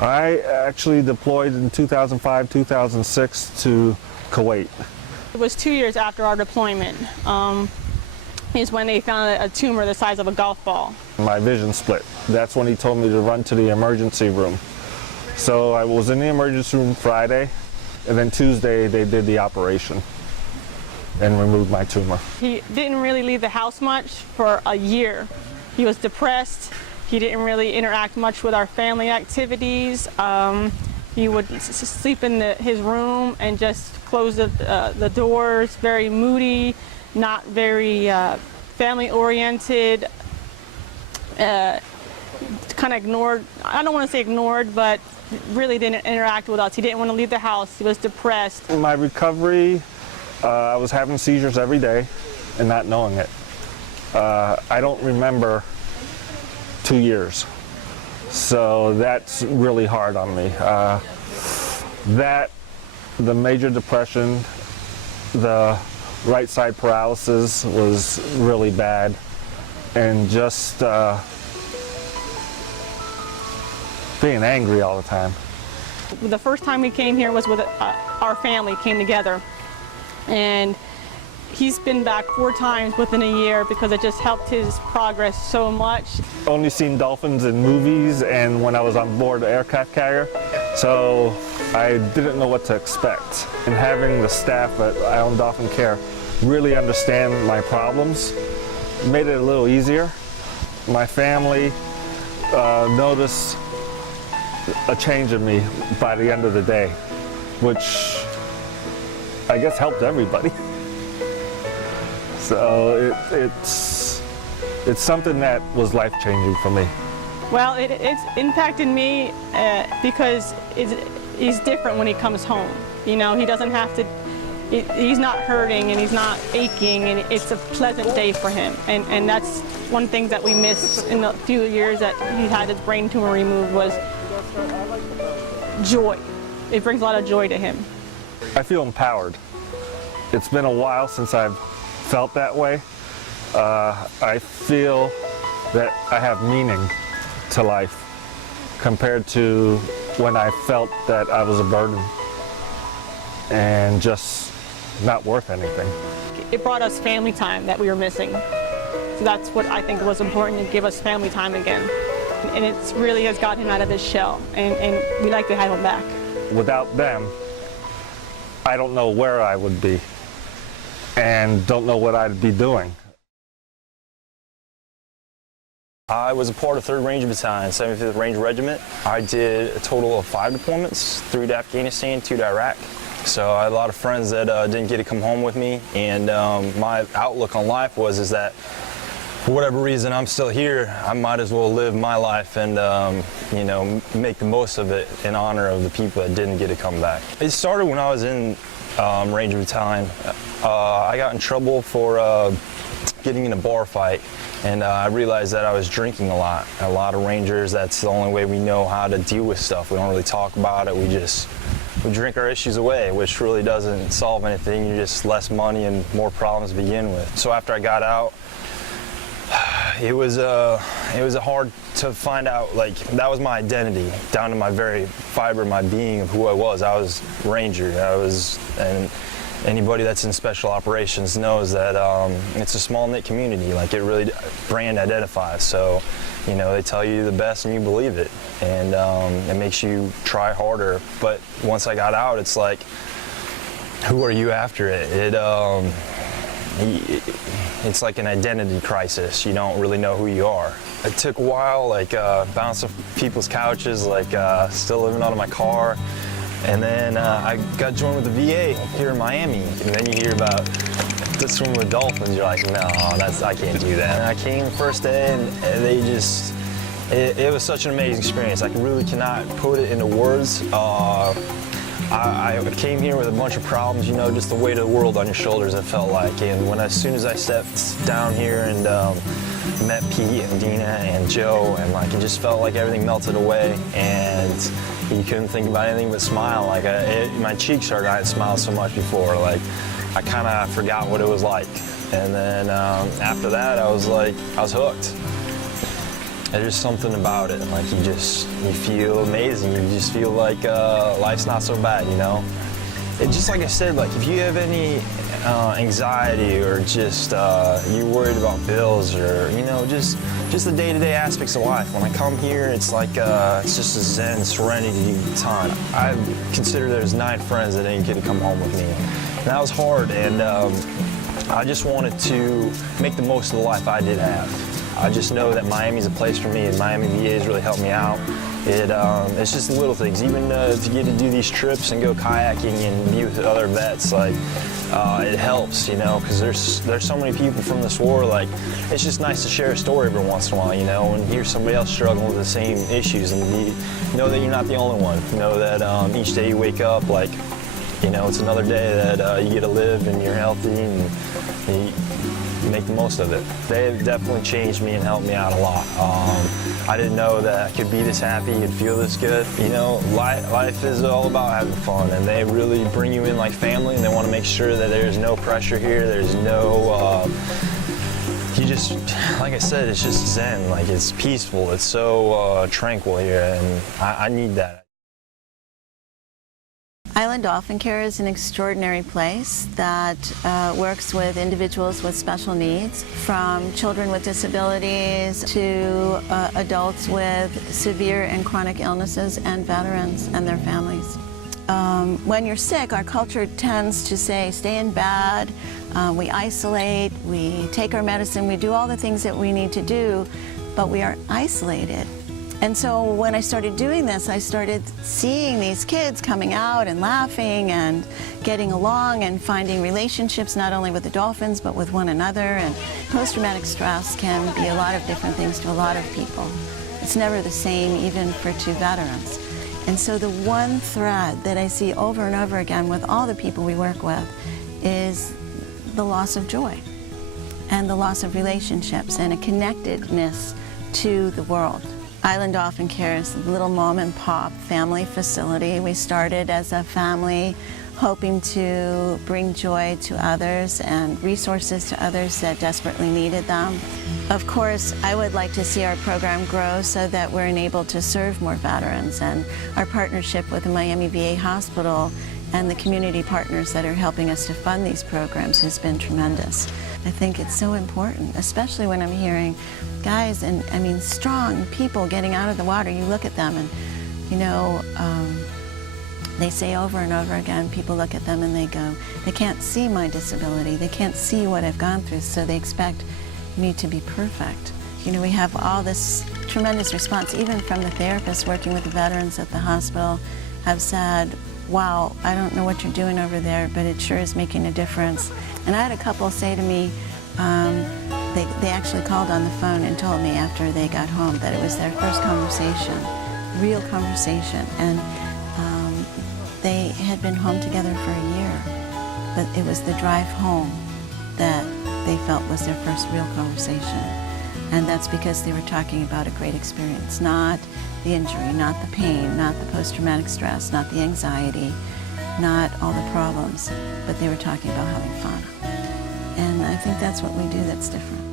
I actually deployed in 2005, 2006 to Kuwait. It was 2 years after our deployment is when they found a tumor the size of a golf ball. My vision split. That's when he told me to run to the emergency room. So I was in the emergency room Friday, and then Tuesday they did the operation and removed my tumor. He didn't really leave the house much for a year. He was depressed. He didn't really interact much with our family activities. He would sleep in his room and just close the doors, very moody, not very family-oriented, kind of ignored, I don't want to say ignored, but really didn't interact with us. He didn't want to leave the house. He was depressed. My recovery, I was having seizures every day and not knowing it. I don't remember 2 years. So that's really hard on me. The major depression, the right side paralysis was really bad, and just being angry all the time. The first time we came here was with our family came together, and he's been back 4 times within a year because it just helped his progress so much. Only seen dolphins in movies and when I was on board the aircraft carrier, so I didn't know what to expect. And having the staff at Dolphin Care really understand my problems made it a little easier. My family noticed a change in me by the end of the day, which I guess helped everybody. So it's something that was life-changing for me. Well, it's impacted me because he's different when he comes home. You know, he doesn't have to, he's not hurting and he's not aching, and it's a pleasant day for him. And that's one thing that we missed in the few years that he had his brain tumor removed was joy. It brings a lot of joy to him. I feel empowered. It's been a while since I've felt that way. I feel that I have meaning to life compared to when I felt that I was a burden and just not worth anything. It brought us family time that we were missing. So that's what I think was important, to give us family time again. And it really has gotten him out of his shell, and we like to have him back. Without them, I don't know where I would be and don't know what I'd be doing. I was a part of 3rd Ranger Battalion, 75th Ranger Regiment. I did a total of 5 deployments, 3 to Afghanistan, 2 to Iraq. So I had a lot of friends that didn't get to come home with me, and my outlook on life is that for whatever reason I'm still here, I might as well live my life and you know, make the most of it in honor of the people that didn't get to come back. It started when I was in Ranger Battalion. I got in trouble for getting in a bar fight, and I realized that I was drinking a lot. A lot of Rangers, that's the only way we know how to deal with stuff. We don't really talk about it. We drink our issues away, which really doesn't solve anything. You're just less money and more problems to begin with. So after I got out, it was hard to find out, like, that was my identity, down to my very fiber of my being of who I was. I was Ranger. And anybody that's in special operations knows that it's a small-knit community. Like, it really brand identifies. So, you know, they tell you the best and you believe it, and it makes you try harder. But once I got out, it's like, who are you after it? It's like an identity crisis. You don't really know who you are. It took a while, like bouncing off people's couches, like still living out of my car. And then I got joined with the VA here in Miami. And then you hear about this swim with dolphins. You're like, no, I can't do that. And I came the first day, and they just, it was such an amazing experience. I really cannot put it into words. I came here with a bunch of problems, you know, just the weight of the world on your shoulders, it felt like. And as soon as I stepped down here and met Pete and Dina and Joe, and like, it just felt like everything melted away, and you couldn't think about anything but smile. Like, my cheeks hurt. I hadn't smiled so much before. Like, I kind of forgot what it was like. And then after that, I was hooked. There's just something about it. Like you feel amazing. You just feel like life's not so bad, you know? It just like I said, like if you have any anxiety or just you're worried about bills or, you know, just the day-to-day aspects of life. When I come here, it's like it's just a zen serenity time. I consider there's 9 friends that didn't get to come home with me. And that was hard, and I just wanted to make the most of the life I did have. I just know that Miami's a place for me, and Miami VA has really helped me out. It's just little things. Even if you get to do these trips and go kayaking and be with other vets, like it helps, you know, because there's so many people from this war. Like it's just nice to share a story every once in a while, you know, and hear somebody else struggling with the same issues, and know that you're not the only one. Know that each day you wake up, like, you know, it's another day that you get to live and you're healthy and you make the most of it. They have definitely changed me and helped me out a lot. I didn't know that I could be this happy and feel this good. You know, life is all about having fun, and they really bring you in like family, and they want to make sure that there's no pressure here, there's no, you just, like I said, it's just zen, like it's peaceful, it's so tranquil here, and I need that. Island Dolphin Care is an extraordinary place that works with individuals with special needs, from children with disabilities to adults with severe and chronic illnesses, and veterans and their families. When you're sick, our culture tends to say, stay in bed, we isolate, we take our medicine, we do all the things that we need to do, but we are isolated. And so when I started doing this, I started seeing these kids coming out and laughing and getting along and finding relationships not only with the dolphins but with one another. And post-traumatic stress can be a lot of different things to a lot of people. It's never the same even for 2 veterans. And so the one thread that I see over and over again with all the people we work with is the loss of joy and the loss of relationships and a connectedness to the world. Island Dolphin Care is a little mom and pop family facility. We started as a family hoping to bring joy to others and resources to others that desperately needed them. Of course, I would like to see our program grow so that we're enabled to serve more veterans, and our partnership with the Miami VA Hospital and the community partners that are helping us to fund these programs has been tremendous. I think it's so important, especially when I'm hearing guys and, I mean, strong people getting out of the water. You look at them and, you know, they say over and over again, people look at them and they go, they can't see my disability, they can't see what I've gone through, so they expect me to be perfect. You know, we have all this tremendous response, even from the therapists working with the veterans at the hospital have said, wow, I don't know what you're doing over there, but it sure is making a difference. And I had a couple say to me, they actually called on the phone and told me after they got home that it was their first conversation, real conversation. And they had been home together for a year, but it was the drive home that they felt was their first real conversation. And that's because they were talking about a great experience, not the injury, not the pain, not the post-traumatic stress, not the anxiety, not all the problems, but they were talking about having fun. And I think that's what we do that's different.